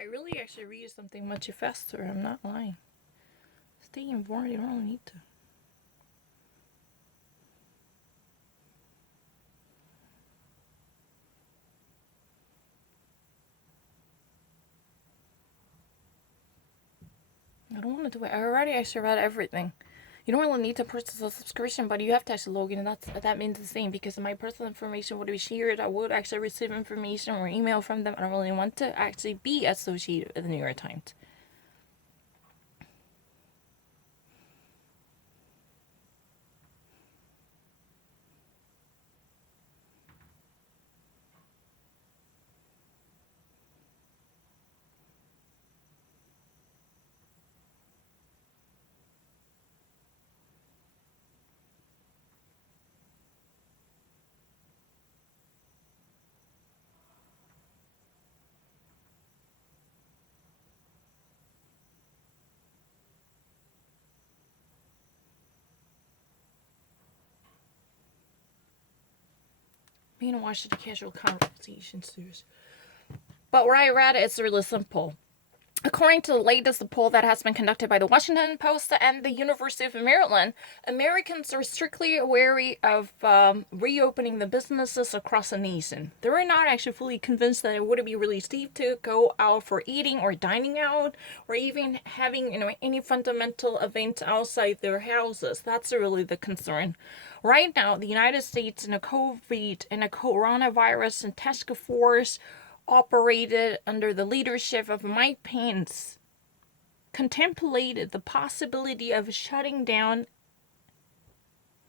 I really actually read something much faster. I'm not lying. Stay informed. You don't really need to. I don't want to do it. I already actually read everything. You don't really need to purchase a subscription, but you have to actually log in, and that means the same because my personal information would be shared. I would actually receive information or email from them. I don't really want to actually be associated with the New York Times. Being watched the casual conversations. But where I read it, it's really simple. According to the latest poll that has been conducted by the Washington Post and the University of Maryland, Americans are strictly wary of reopening the businesses across the nation. They're not actually fully convinced that it would be really safe to go out for eating or dining out, or even having any fundamental events outside their houses. That's really the concern. Right now, the United States and the COVID and the coronavirus and task force operated under the leadership of Mike Pence contemplated the possibility of shutting down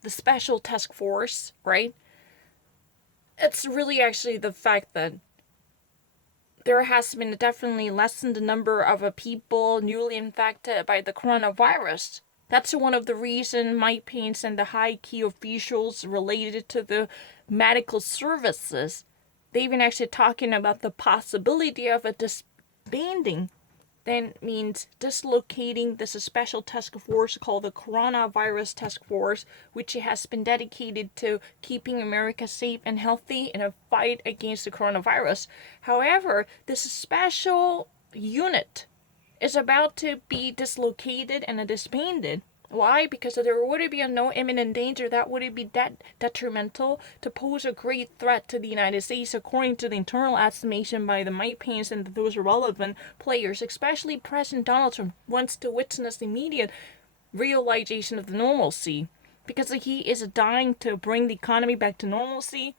the special task force, right? It's really actually the fact that there has been definitely lessened the number of people newly infected by the coronavirus. That's one of the reasons Mike Pence and the high key officials related to the medical services, they've been actually talking about the possibility of a disbanding. That means dislocating this special task force called the Coronavirus Task Force, which has been dedicated to keeping America safe and healthy in a fight against the coronavirus. However, this special unit is about to be dislocated and disbanded. Why? Because there would be no imminent danger that would be detrimental to pose a great threat to the United States, according to the internal estimation by the Mike Pence and those relevant players. Especially President Donald Trump wants to witness the immediate realization of the normalcy, because he is dying to bring the economy back to normalcy.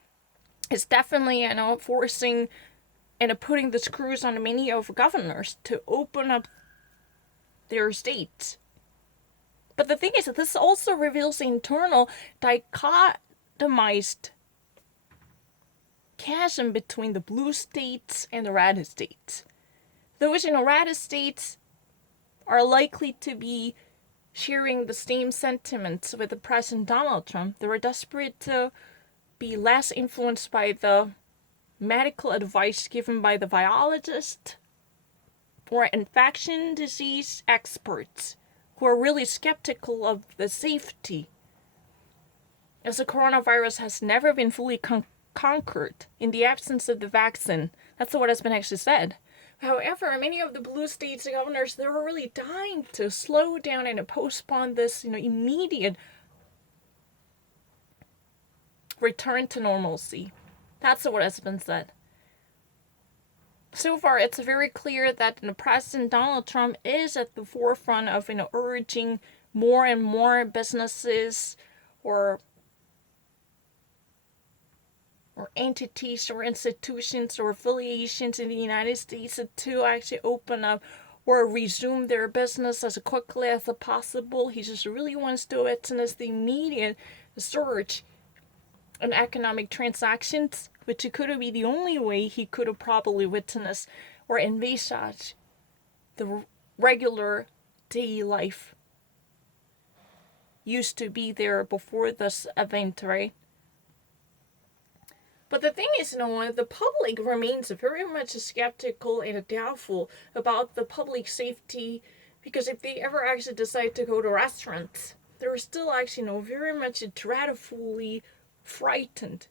It's definitely forcing and putting the screws on many of governors to open up their states. But the thing is that this also reveals the internal dichotomized chasm between the blue states and the red states. Those in the red states are likely to be sharing the same sentiments with the President Donald Trump. They are desperate to be less influenced by the medical advice given by the biologist or infection disease experts, who are really skeptical of the safety, as the coronavirus has never been fully conquered in the absence of the vaccine. That's what has been actually said. However, many of the blue states governors, they're really dying to slow down and postpone this immediate return to normalcy. That's what has been said. So far, it's very clear that President Donald Trump is at the forefront of urging more and more businesses or entities or institutions or affiliations in the United States to actually open up or resume their business as quickly as possible. He just really wants to witness the immediate surge in economic transactions, which could be the only way he could have probably witnessed or envisaged the regular day life used to be there before this event, right? But the thing is, the public remains very much skeptical and doubtful about the public safety, because if they ever actually decide to go to restaurants, they're still actually, very much dreadfully frightened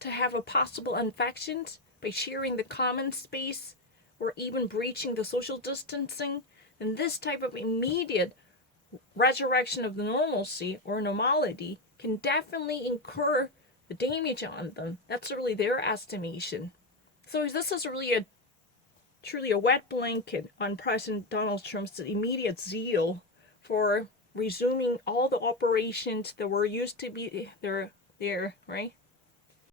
to have a possible infections by sharing the common space or even breaching the social distancing, then this type of immediate resurrection of the normalcy or normality can definitely incur the damage on them. That's really their estimation. So this is really truly a wet blanket on President Donald Trump's immediate zeal for resuming all the operations that were used to be there, right?